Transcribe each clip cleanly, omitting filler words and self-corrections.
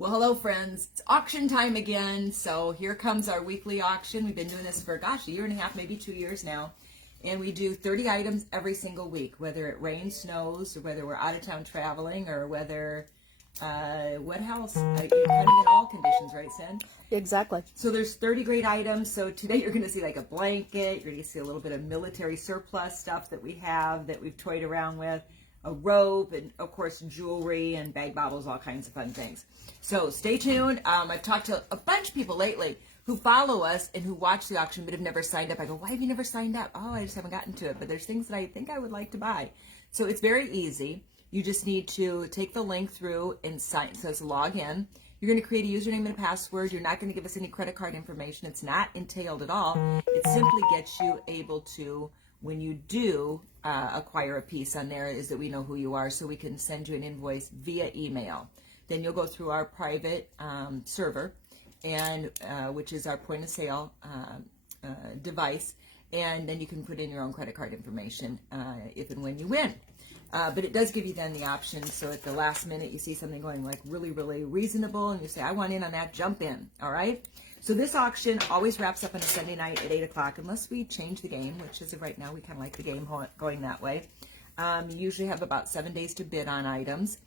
Well, hello friends, it's auction time again. So here comes our weekly auction. We've been doing this for, gosh, a year and a half, maybe 2 years now. And we do 30 items every single week, whether it rains, snows, or whether we're out of town traveling, or whether, what else? Kind of in all conditions, right, Sin? Exactly. So there's 30 great items. So today you're going to see like a blanket. You're going to see a little bit of military surplus stuff that we have that we've toyed around with, a rope, and of course jewelry and bag baubles, all kinds of fun things. So stay tuned. I've talked to a bunch of people lately who follow us and who watch the auction but have never signed up. I go, why have you never signed up? Oh, I just haven't gotten to it. But there's things that I think I would like to buy. So it's very easy. You just need to take the link through and sign. It says log in. You're going to create a username and a password. You're not going to give us any credit card information. It's not entailed at all. It simply gets you able to, when you do acquire a piece on there, is that we know who you are, so we can send you an invoice via email. Then you'll go through our private server, and which is our point of sale device, and then you can put in your own credit card information if and when you win. But it does give you then the option, so at the last minute you see something going like really, really reasonable, and you say, I want in on that, jump in, all right? So this auction always wraps up on a Sunday night at 8 o'clock, unless we change the game, which as of right now, we kind of like the game going that way. You usually have about 7 days to bid on items.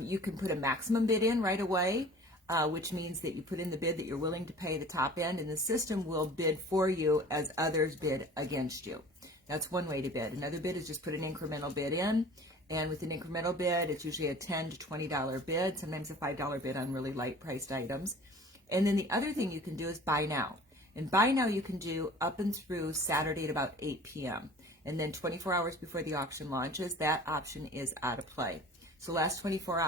You can put a maximum bid in right away, which means that you put in the bid that you're willing to pay the top end, and the system will bid for you as others bid against you. That's one way to bid. Another bid is just put an incremental bid in, and with an incremental bid, it's usually a $10 to $20 bid, sometimes a $5 bid on really light priced items. And then the other thing you can do is buy now. And buy now you can do up and through Saturday at about 8 p.m. And then 24 hours before the auction launches, that option is out of play. So last 24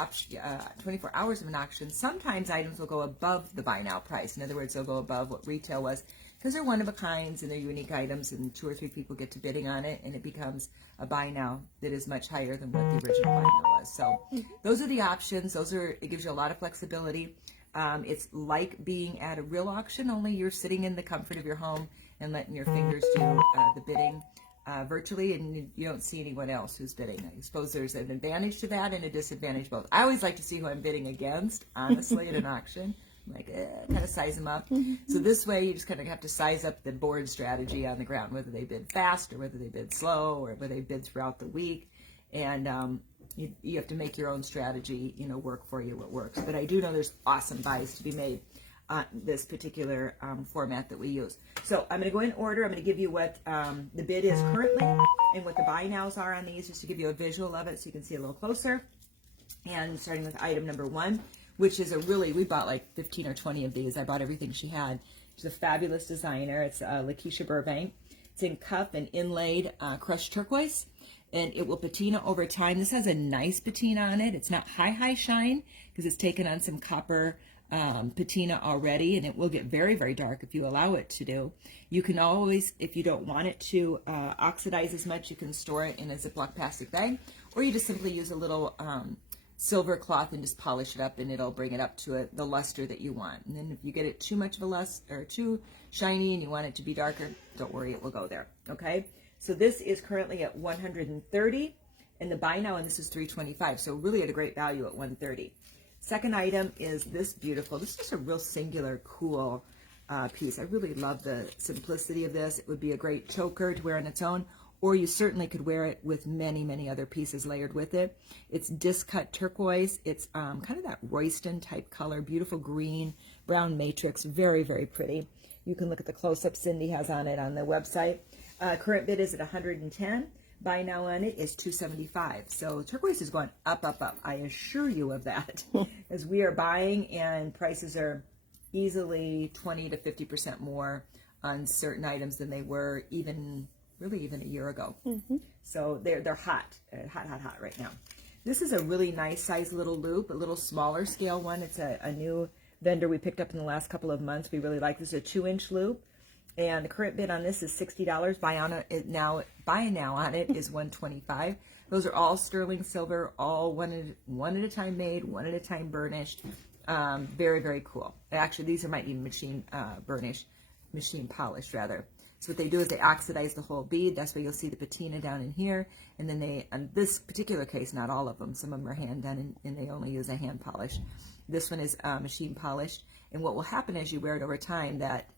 hours of an auction, sometimes items will go above the buy now price. In other words, they'll go above what retail was, because they're one of a kinds and they're unique items, and 2 or 3 people get to bidding on it, and it becomes a buy now that is much higher than what the original buy now was. So those are the options. It gives you a lot of flexibility. It's like being at a real auction, only you're sitting in the comfort of your home and letting your fingers do the bidding virtually, and you don't see anyone else who's bidding. I suppose there's an advantage to that and a disadvantage both. I always like to see who I'm bidding against, honestly, at an auction. I'm like, kind of size them up. So this way, you just kind of have to size up the board strategy on the ground, whether they bid fast or whether they bid slow or whether they bid throughout the week. And you have to make your own strategy, work for you, what works. But I do know there's awesome buys to be made on this particular format that we use. So I'm going to go in order. I'm going to give you what the bid is currently and what the buy nows are on these, just to give you a visual of it so you can see a little closer. And starting with item number 1, which is we bought like 15 or 20 of these. I bought everything she had. She's a fabulous designer. It's Lakeisha Burbank. It's in cuff and inlaid crushed turquoise, and it will patina over time. This has a nice patina on it. It's not high shine because it's taken on some copper patina already, and it will get very, very dark if you allow it to do. You can always, if you don't want it to oxidize as much, you can store it in a Ziploc plastic bag, or you just simply use a little silver cloth and just polish it up, and it'll bring it up to the luster that you want. And then if you get it too much of a luster or too shiny and you want it to be darker, don't worry, it will go there. Okay, so this is currently at $130, and the buy now, and this is $325, so really at a great value at $130. Second item is this beautiful. This is a real singular, cool piece. I really love the simplicity of this. It would be a great choker to wear on its own, or you certainly could wear it with many, many other pieces layered with it. It's disc cut turquoise. It's kind of that Royston type color, beautiful green, brown matrix, very, very pretty. You can look at the close-up Cindy has on it on the website. Current bid is at $110. Buy now on it is $275. So turquoise is going up, up, up. I assure you of that, as we are buying and prices are easily 20 to 50% more on certain items than they were even a year ago. So they're hot right now. This is a really nice size little loop, a little smaller scale one. It's a new vendor we picked up in the last couple of months. We really like this. It's a 2-inch loop, and the current bid on this is $60. Buy now on it is $125. Those are all sterling silver, all one at a time made, one at a time burnished. Very, very cool. Actually, these might be machine burnished, machine polished rather. So what they do is they oxidize the whole bead. That's why you'll see the patina down in here. And then they, in this particular case, not all of them, some of them are hand done and they only use a hand polish. This one is machine polished. And what will happen as you wear it over time, that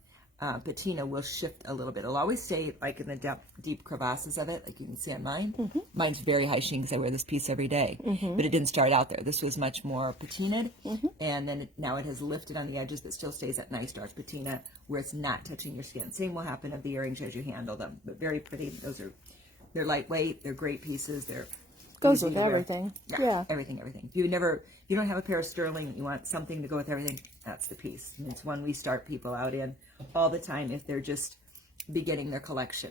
patina will shift a little bit. It'll always stay like in the deep crevasses of it, like you can see on mine. Mine's very high sheen because I wear this piece every day. But it didn't start out there. This was much more patinaed, and then now it has lifted on the edges, but still stays that nice dark patina where it's not touching your skin. Same will happen of the earrings as you handle them, but very pretty. They're lightweight. They're great pieces. They're goes with everything. Yeah, everything. If you don't have a pair of sterling and you want something to go with everything, that's the piece. And it's one we start people out in all the time if they're just beginning their collection.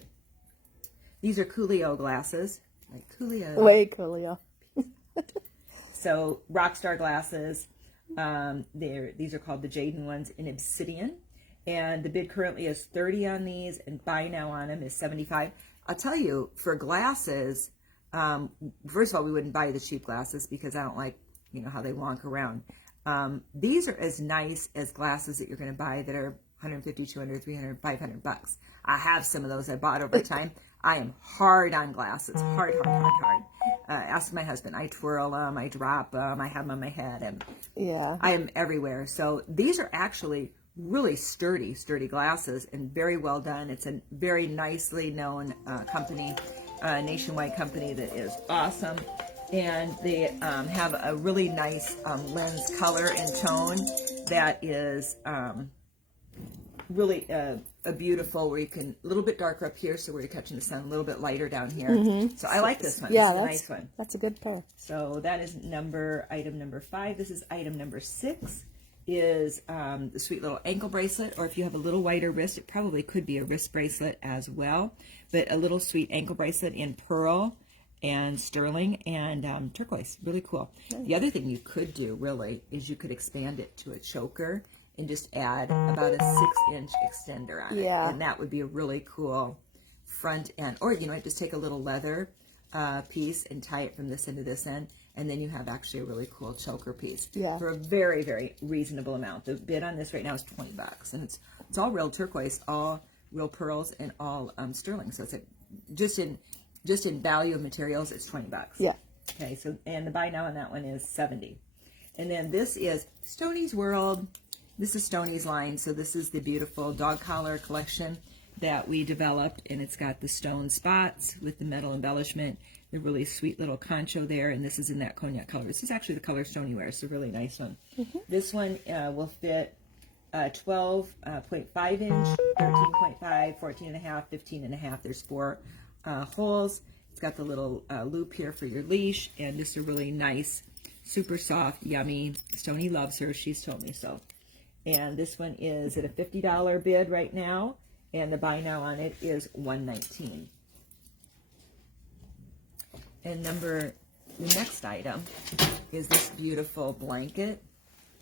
These are Coolio glasses. Like Coolio. Way Coolio. So Rockstar glasses. These are called the Jaden ones in obsidian. And the bid currently is $30 on these, and buy now on them is $75. I'll tell you, for glasses, first of all, we wouldn't buy the cheap glasses because I don't like, how they wonk around. These are as nice as glasses that you're going to buy that are 150, 200, 300, 500 bucks. I have some of those I bought over time. I am hard on glasses. Hard. Ask my husband. I twirl them, I drop them, I have them on my head, and I am everywhere. So these are actually really sturdy glasses and very well done. It's a very nicely known company, nationwide company that is awesome. And they have a really nice lens color and tone that is really a beautiful, where you can, a little bit darker up here, so where you're catching the sun, a little bit lighter down here. So I like this one. Yeah, this is a nice one. That's a good pair. So that is item number 5. This is item number 6. Is the sweet little ankle bracelet, or if you have a little wider wrist, it probably could be a wrist bracelet as well, but a little sweet ankle bracelet in pearl and sterling and turquoise. Really cool. Nice. The other thing you could do really is you could expand it to a choker and just add about a 6-inch extender on it, and that would be a really cool front end. Or just take a little leather piece and tie it from this end to this end, and then you have actually a really cool choker piece for a very, very reasonable amount. The bid on this right now is $20, and it's all real turquoise, all real pearls, and all sterling. So it's just in value of materials, it's $20. Yeah. Okay. So and the buy now on that one is $70, and then this is Stoney's World. This is Stoney's line. So this is the beautiful dog collar collection that we developed, and it's got the stone spots with the metal embellishment, the really sweet little concho there, and this is in that cognac color. This is actually the color Stoney wears, so really nice one. This one will fit 12.5 inch, 13.5, 14.5, 15.5. There's 4 holes. It's got the little loop here for your leash, and just a really nice, super soft, yummy. Stoney loves her. She's told me so. And this one is at a $50 bid right now, and the buy now on it is $119. And the next item is this beautiful blanket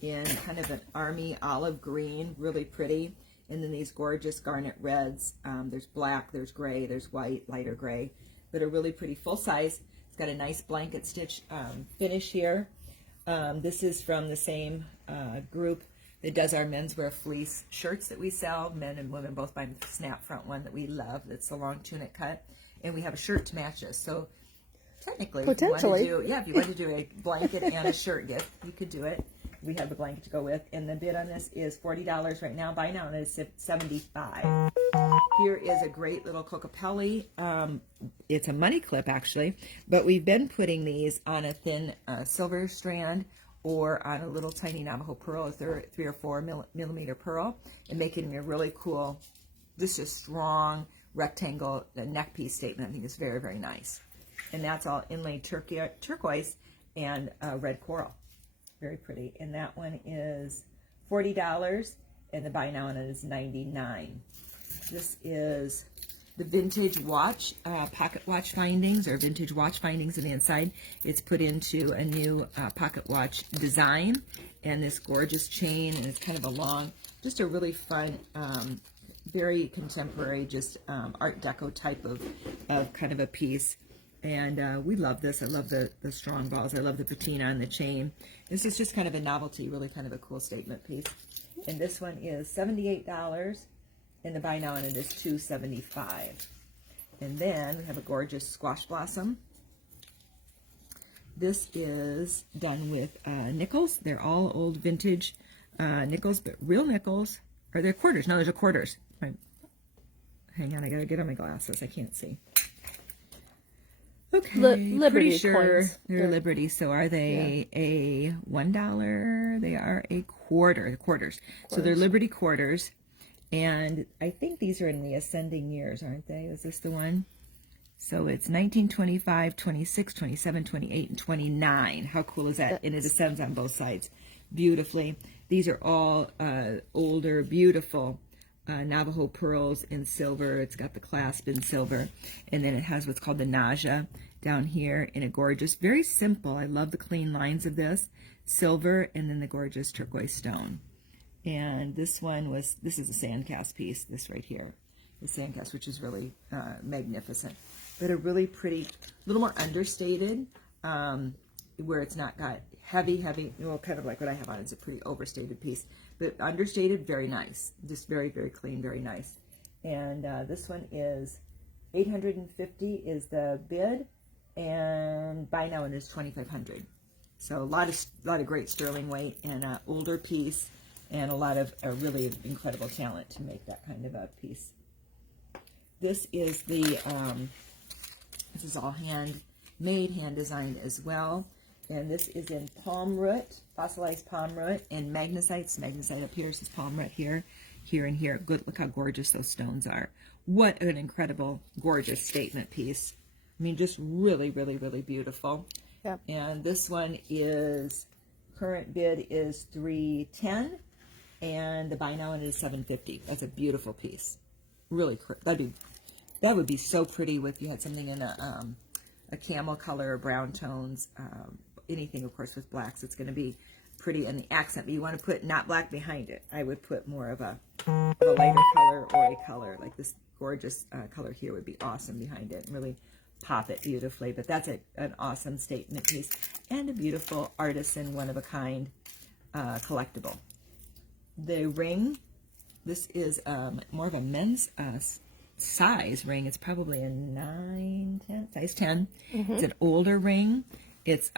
in kind of an army olive green, really pretty. And then these gorgeous garnet reds. There's black, there's gray, there's white, lighter gray, but a really pretty full size. It's got a nice blanket stitch finish here. This is from the same group that does our menswear fleece shirts that we sell. Men and women both buy the snap front one that we love. That's the long tunic cut. And we have a shirt to match this. So technically, potentially, if you want to do a blanket and a shirt gift, you could do it. We have a blanket to go with, and the bid on this is $40 right now. Buy now, and it's $75. Here is a great little Cocapelli. It's a money clip actually, but we've been putting these on a thin silver strand or on a little tiny Navajo pearl, a 3 or 4 millimeter pearl, and making a really cool, just a strong rectangle neck piece statement. I think it's very, very nice. And that's all inlaid turquoise and red coral. Very pretty. And that one is $40, and the buy now on it is $99. This is the vintage watch, pocket watch findings, or vintage watch findings on the inside. It's put into a new pocket watch design, and this gorgeous chain, and it's kind of a long, just a really fun, very contemporary, just Art Deco type of kind of a piece. And we love this. I love the strong balls. I love the patina on the chain. This is just kind of a novelty, really kind of a cool statement piece. And this one is $78. And the buy now on it is $2.75. And then we have a gorgeous squash blossom. This is done with nickels. They're all old vintage nickels, but real nickels. Are they quarters? No, those are quarters. Right. Hang on, I gotta get on my glasses. I can't see. Okay, Liberty pretty sure coins. they're Liberty. So are they a $1? They are a quarter. Quarters. So they're Liberty quarters. And I think these are in the ascending years, aren't they? Is this the one? So it's 1925, 26, 27, 28, and 29. How cool is that? And it ascends on both sides beautifully. These are all older, beautiful Navajo pearls in silver. It's got the clasp in silver. And then it has what's called the naja down here in a gorgeous, very simple. I love the clean lines of this. Silver and then the gorgeous turquoise stone. And this is a sand cast piece, this right here. The sand cast, which is really magnificent. But a really pretty, a little more understated, where it's not got heavy, well, kind of like what I have on. It's a pretty overstated piece. But understated, very nice. Just very, very clean, very nice. And this one is $850 is the bid, and buy now and is $2,500. So a lot of great sterling weight and an older piece, and a lot of really incredible talent to make that kind of a piece. This is the this is all handmade, hand designed as well. And this is in palm root, fossilized palm root, and magnesite. Magnesite up here, this is palm root here, here, and here. Good, look how gorgeous those stones are. What an incredible, gorgeous statement piece. I mean, just really, really, really beautiful. Yep. And this one is, current bid is $310, and the buy now one is $750. That's a beautiful piece. Really, that would be so pretty if you had something in a camel color or brown tones. Anything, of course, with blacks, it's going to be pretty in the accent. But you want to put not black behind it. I would put more of a lighter color or a color like this gorgeous color here would be awesome behind it and really pop it beautifully. But that's an awesome statement piece and a beautiful artisan, one-of-a-kind collectible. The ring, this is more of a men's size ring. It's probably a 9, 10, size 10. Mm-hmm. It's an older ring. It's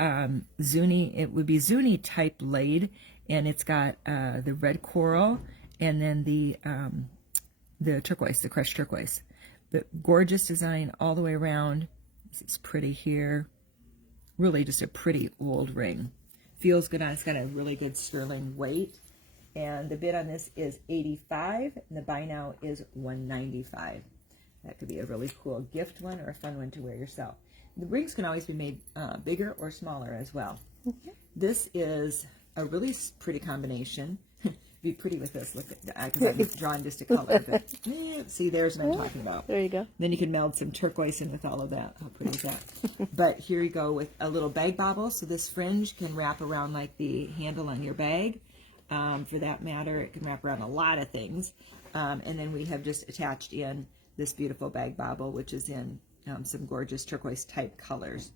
Zuni. It would be Zuni type laid, and it's got the red coral and then the turquoise, the crushed turquoise. The gorgeous design all the way around. This is pretty here. Really just a pretty old ring. Feels good on. It's got a really good sterling weight. And the bid on this is $85, and the buy now is $195. That could be a really cool gift one or a fun one to wear yourself. The rings can always be made bigger or smaller as well. Mm-hmm. This is a really pretty combination. Be pretty with this. Look at because I've drawn just a color. But, see, there's what I'm talking about. There you go. Then you can meld some turquoise in with all of that. How pretty is that? But here you go with a little bag bobble. So this fringe can wrap around like the handle on your bag. For that matter, it can wrap around a lot of things. And then we have just attached in this beautiful bag bobble, which is in some gorgeous turquoise type colors,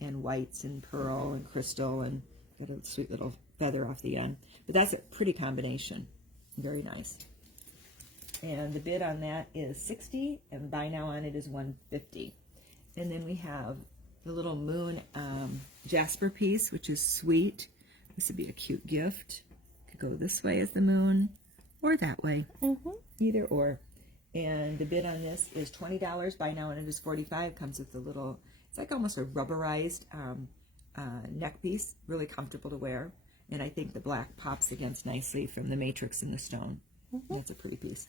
and whites and pearl and crystal, and got a sweet little feather off the end. But that's a pretty combination. Very nice. And the bid on that is $60, and buy now on it is $150. And then we have the little moon jasper piece, which is sweet. This would be a cute gift. Could go this way as the moon, or that way. Mm-hmm. Either or. And the bid on this is $20. Buy now on it is $45. Comes with a little, it's like almost a rubberized neck piece. Really comfortable to wear. And I think the black pops against nicely from the matrix in the stone. Mm-hmm. That's a pretty piece.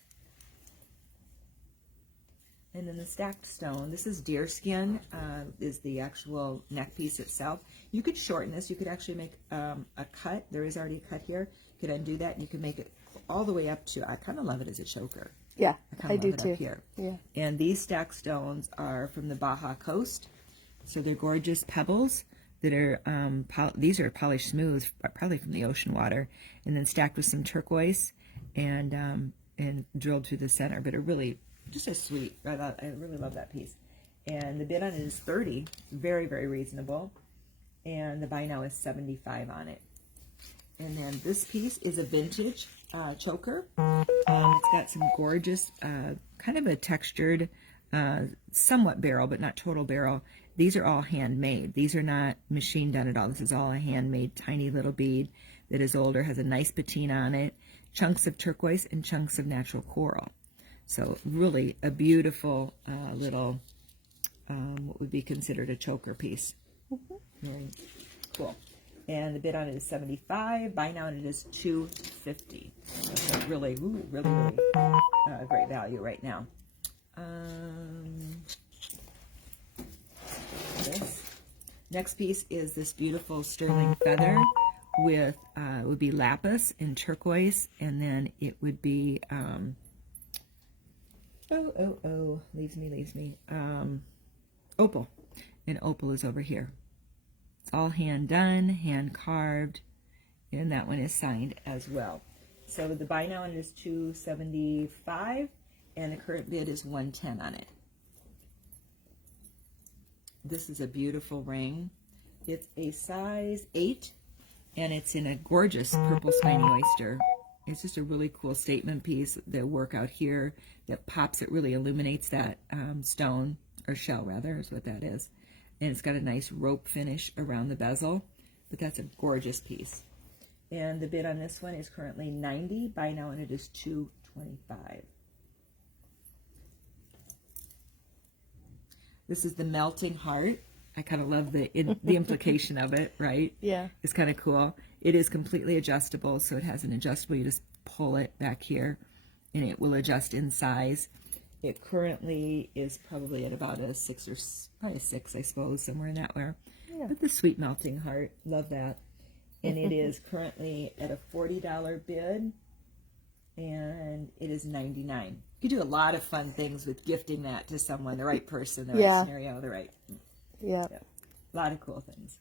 And then the stacked stone, this is deerskin, is the actual neck piece itself. You could shorten this. You could actually make a cut. There is already a cut here. You could undo that, and you could make it all the way up to, I kind of love it as a choker. Yeah, I do love it too. Up here. Yeah. And these stacked stones are from the Baja Coast. So they're gorgeous pebbles that are, these are polished smooth, probably from the ocean water, and then stacked with some turquoise and drilled through the center. But are really just a sweet. I really love that piece. And the bid on it is $30. Very, very reasonable. And the buy now is $75 on it. And then this piece is a vintage choker. It's got some gorgeous, kind of a textured, somewhat beryl, but not total beryl. These are all handmade. These are not machine done at all. This is all a handmade tiny little bead that is older, has a nice patina on it, chunks of turquoise and chunks of natural coral. So really a beautiful little, what would be considered a choker piece. Very cool. And the bid on it is $75. Buy now and it is $250. So really, really great value right now. This next piece is this beautiful sterling feather with it would be lapis and turquoise, and then it would be leaves me opal, and opal is over here. It's all hand done, hand carved, and that one is signed as well. So the buy now on it is $275, and the current bid is $110 on it. This is a beautiful ring. It's a size 8, and it's in a gorgeous purple spiny oyster. It's just a really cool statement piece. The work out here that pops, it really illuminates that stone, or shell rather, is what that is. And it's got a nice rope finish around the bezel, but that's a gorgeous piece. And the bid on this one is currently $90. Buy now and it is $225. This is the melting heart. I kind of love the implication of it, right? Yeah. It's kind of cool. It is completely adjustable, so it has an adjustable. You just pull it back here, and it will adjust in size. It currently is probably at about a 6 or probably a 6, I suppose, somewhere in that way. Yeah. But the sweet melting heart, love that. And it is currently at a $40 bid, and it is $99. You do a lot of fun things with gifting that to someone, the right person, the right scenario, the right. Yeah. A lot of cool things.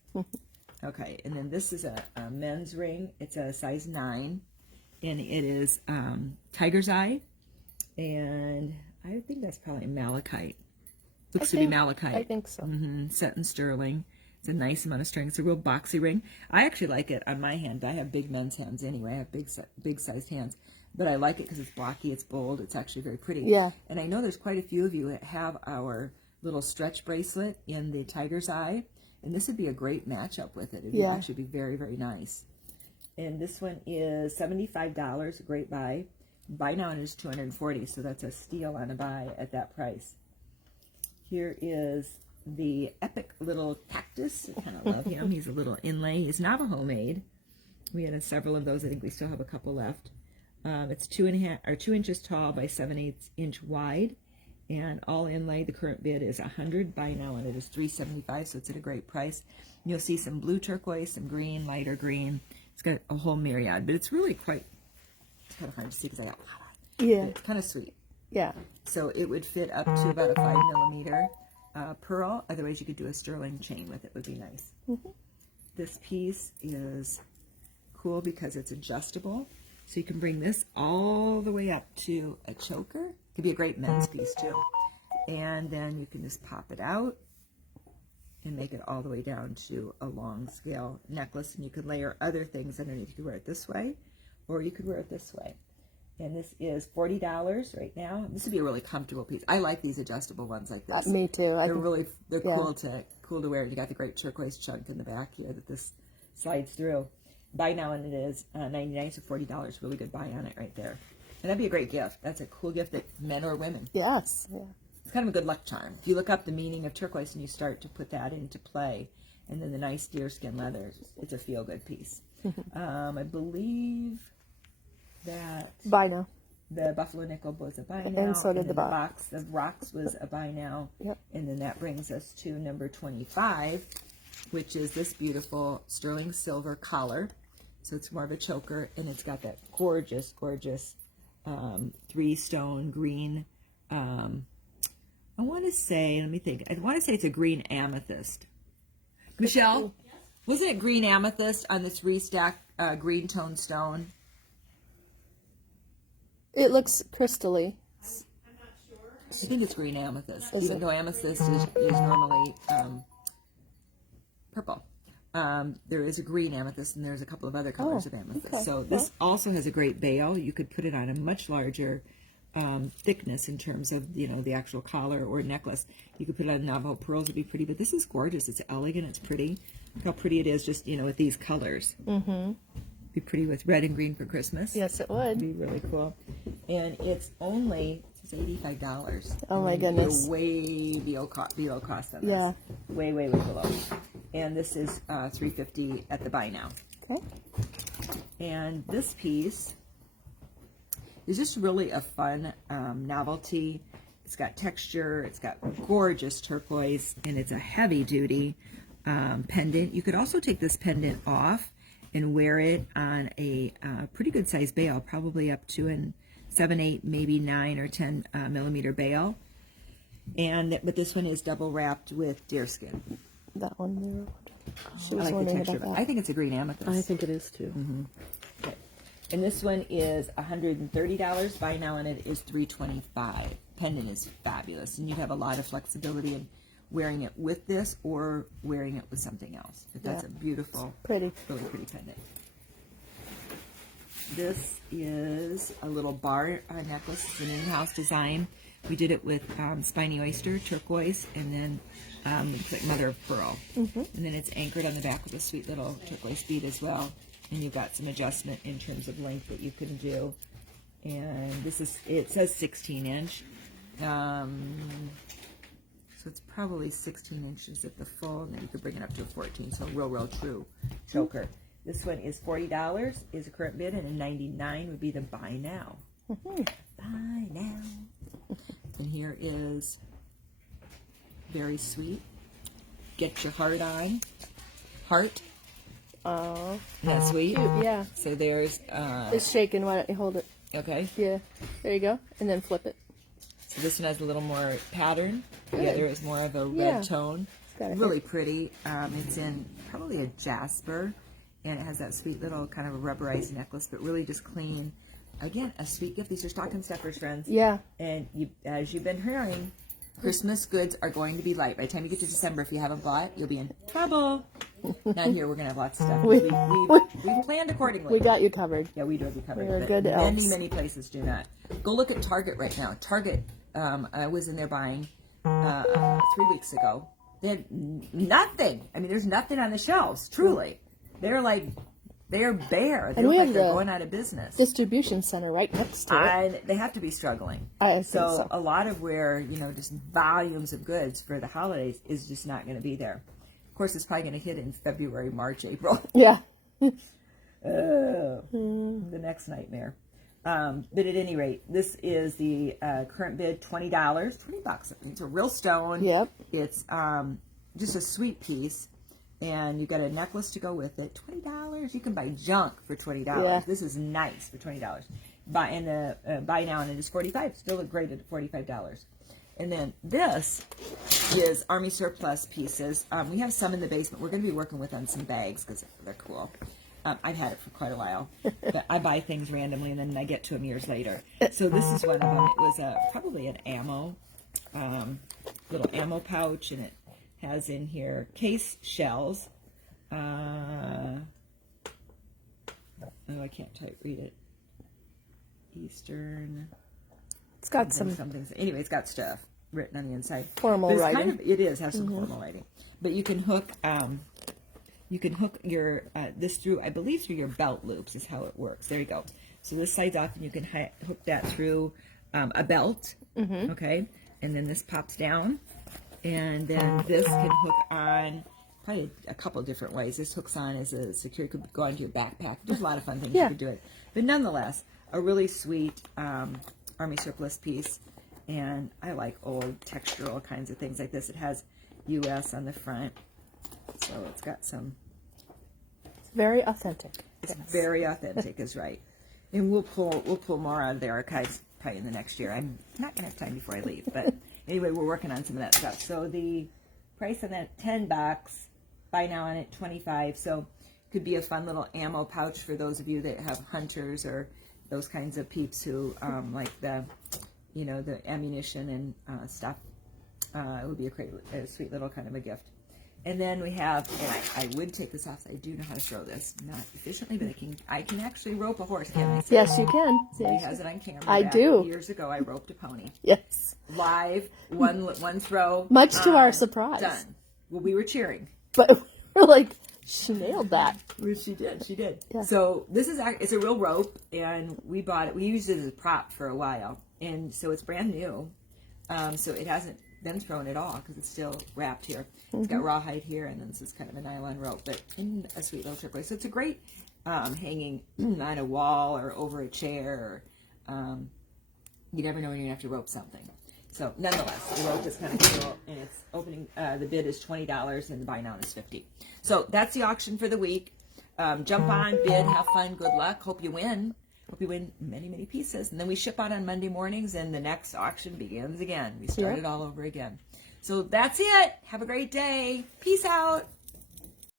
Okay, and then this is a men's ring. It's a size 9, and it is tiger's eye, and I think that's probably malachite. Looks to be malachite. I think so. Set in sterling. It's a nice amount of string. It's a real boxy ring. I actually like it on my hand. I have big men's hands anyway. I have big sized hands. But I like it because it's blocky, it's bold, it's actually very pretty. Yeah. And I know there's quite a few of you that have our little stretch bracelet in the tiger's eye. And this would be a great matchup with it. It would actually be very, very nice. And this one is $75, a great buy. Buy now and it is $240, so that's a steal on a buy at that price. Here is the epic little cactus. I kind of love him. He's a little inlay. He's Navajo made. We had several of those. I think we still have a couple left. It's 2 inches tall by 7/8 inch wide, and all inlay. The current bid is $100. Buy now and it is $375, so it's at a great price. You'll see some blue turquoise, some green, lighter green. It's got a whole myriad, but it's really quite. It's kind of hard to see because I got a lot on it. Yeah. It's kind of sweet. Yeah. So it would fit up to about a 5mm pearl. Otherwise, you could do a sterling chain with it. Would be nice. This piece is cool because it's adjustable. So you can bring this all the way up to a choker. It could be a great men's piece too. And then you can just pop it out and make it all the way down to a long scale necklace. And you could layer other things underneath. You could wear it this way, or you could wear it this way. And this is $40 right now. This would be a really comfortable piece. I like these adjustable ones like this. Me too. They're cool to wear. You got the great turquoise chunk in the back here that this slides through. Buy now and it is $99, so $40. Really good buy on it right there. And that'd be a great gift. That's a cool gift that men or women. Yes. Yeah. It's kind of a good luck charm. If you look up the meaning of turquoise and you start to put that into play, and then the nice deerskin leather, it's a feel-good piece. I believe that Buy now. the buffalo nickel was a buy now. And so did the box. The rocks was a buy now. Yep. And then that brings us to number 25, which is this beautiful sterling silver collar. So it's more of a choker, and it's got that gorgeous, gorgeous 3-stone green. I want to say, let me think. I want to say it's a green amethyst. Michelle, wasn't it green amethyst on this restacked green tone stone? It looks crystally. I'm not sure. I think it's green amethyst, Is even it? though amethyst is normally purple. There is a green amethyst, and there's a couple of other colors of amethyst. okay. So this also has a great bail. You could put it on a much larger thickness in terms of, you know, the actual collar or necklace. You could put it on Navajo pearls, would be pretty, but this is gorgeous. It's elegant, it's pretty. Look how pretty it is just, you know, with these colors. Mm-hmm. Be pretty with red and green for Christmas. Yes, it would. Be really cool. And it's only, it's $85. Oh my goodness. You're way below cost on this. Yeah. Way, way, way below. And this is $350 at the buy now. Okay. And this piece is just really a fun novelty. It's got texture, it's got gorgeous turquoise, and it's a heavy duty pendant. You could also take this pendant off and wear it on a pretty good size bail, probably up to an 7, 8, maybe 9 or 10 millimeter bail. But this one is double wrapped with deerskin. That one there. She I was like the wondering texture. about I think it's a green amethyst. I think it is too. Okay. And this one is $130. Buy now, and it is $325. Pendant is fabulous, and you'd have a lot of flexibility in wearing it with this or wearing it with something else. But that's a beautiful, Pretty. really pretty pendant. This is a little bar necklace. It's an in-house design. We did it with spiny oyster, turquoise, and then it's like mother of pearl. And then it's anchored on the back with a sweet little turquoise bead as well. And you've got some adjustment in terms of length that you can do. And this is, it says 16 inch. So it's probably 16 inches at the full, and then you could bring it up to a 14. So real true choker. This one is $40 is a current bid, and a $99 would be the buy now. Buy now. And here is very sweet. Get your heart on. Heart. Oh. That's sweet. Cute, yeah. So there's It's shaking. Why don't you hold it? okay. Yeah. There you go. And then flip it. So this one has a little more pattern. The Good. other is more of a red Yeah. tone. got a Really pretty. It's in probably a jasper, and it has that sweet little kind of a rubberized necklace, but really just clean. Again, a sweet gift. These are stocking stuffers, friends. Yeah. And you, as you've been hearing, Christmas goods are going to be light. By the time you get to December, if you haven't bought, you'll be in trouble. Not here. We're going to have lots of stuff. We've planned accordingly. We got you covered. Yeah, we do have you covered. We're but good elves. many places do not. Go look at Target right now. Target, I was in there buying 3 weeks ago. They had nothing. I mean, there's nothing on the shelves, truly. They're like, they're bare. They And look we like have they're the going out of business. Distribution center right next to it. And they have to be struggling. I think So so. a lot of where, you know, just volumes of goods for the holidays is just not going to be there. Of course, it's probably going to hit in February, March, April. Yeah. The next nightmare. But at any rate, this is the current bid, $20, $20. It's a real stone. Yep. It's just a sweet piece, and you've got a necklace to go with it. $20. You can buy junk for $20. Yeah. This is nice for $20. Buy now, and it is $45. Still look great at $45. And then this is Army surplus pieces. We have some in the basement. We're going to be working with on some bags because they're cool. I've had it for quite a while, but I buy things randomly and then I get to them years later. So this is one of them. It was probably an ammo, little ammo pouch, and it has in here case shells. Oh, I can't read it. Eastern. It's got some Something. Anyway, it's got stuff written on the inside. formal But it's writing. It has some formal writing. But you can hook your this through, I believe, through your belt loops is how it works. There you go. So this side's off, and you can hook that through a belt. Okay, and then this pops down, and then this can hook on probably a couple different ways. This hooks on as a secure. Could go onto your backpack. There's a lot of fun things you could do it. But nonetheless, a really sweet Army surplus piece. And I like old textural kinds of things like this. It has U.S. on the front, so it's got some. It's very authentic. It's very authentic, is right. And we'll pull more out of the archives probably in the next year. I'm not gonna have time before I leave, but anyway, we're working on some of that stuff. So the price on that $10, buy now on it $25. So could be a fun little ammo pouch for those of you that have hunters or those kinds of peeps who like the, you know, the ammunition and stuff. It would be a sweet little kind of a gift. And then we have, and I would take this off. I do know how to throw this, not efficiently, but I can actually rope a horse, can't I? Yes, you can. Somebody Yes. has it on camera. I back do. Years ago, I roped a pony. Yes. Live, one throw. Much to our on, surprise. Done. Well, we were cheering. But we're like, she nailed that. Well, she did. Yeah. So this is it's a real rope, and we bought it. We used it as a prop for a while, and so it's brand new. So it hasn't been thrown at all because it's still wrapped here. It's got rawhide here, and then this is kind of a nylon rope, but in a sweet little turquoise. So it's a great hanging on a wall or over a chair. Or, you never know when you're gonna have to rope something. So nonetheless, the rope is kind of cool, and it's opening. The bid is $20, and the buy now is $50. So that's the auction for the week. Jump on, bid, have fun, good luck. Hope you win. Hope you win many, many pieces. And then we ship out on Monday mornings, and the next auction begins again. We start it all over again. So that's it. Have a great day. Peace out.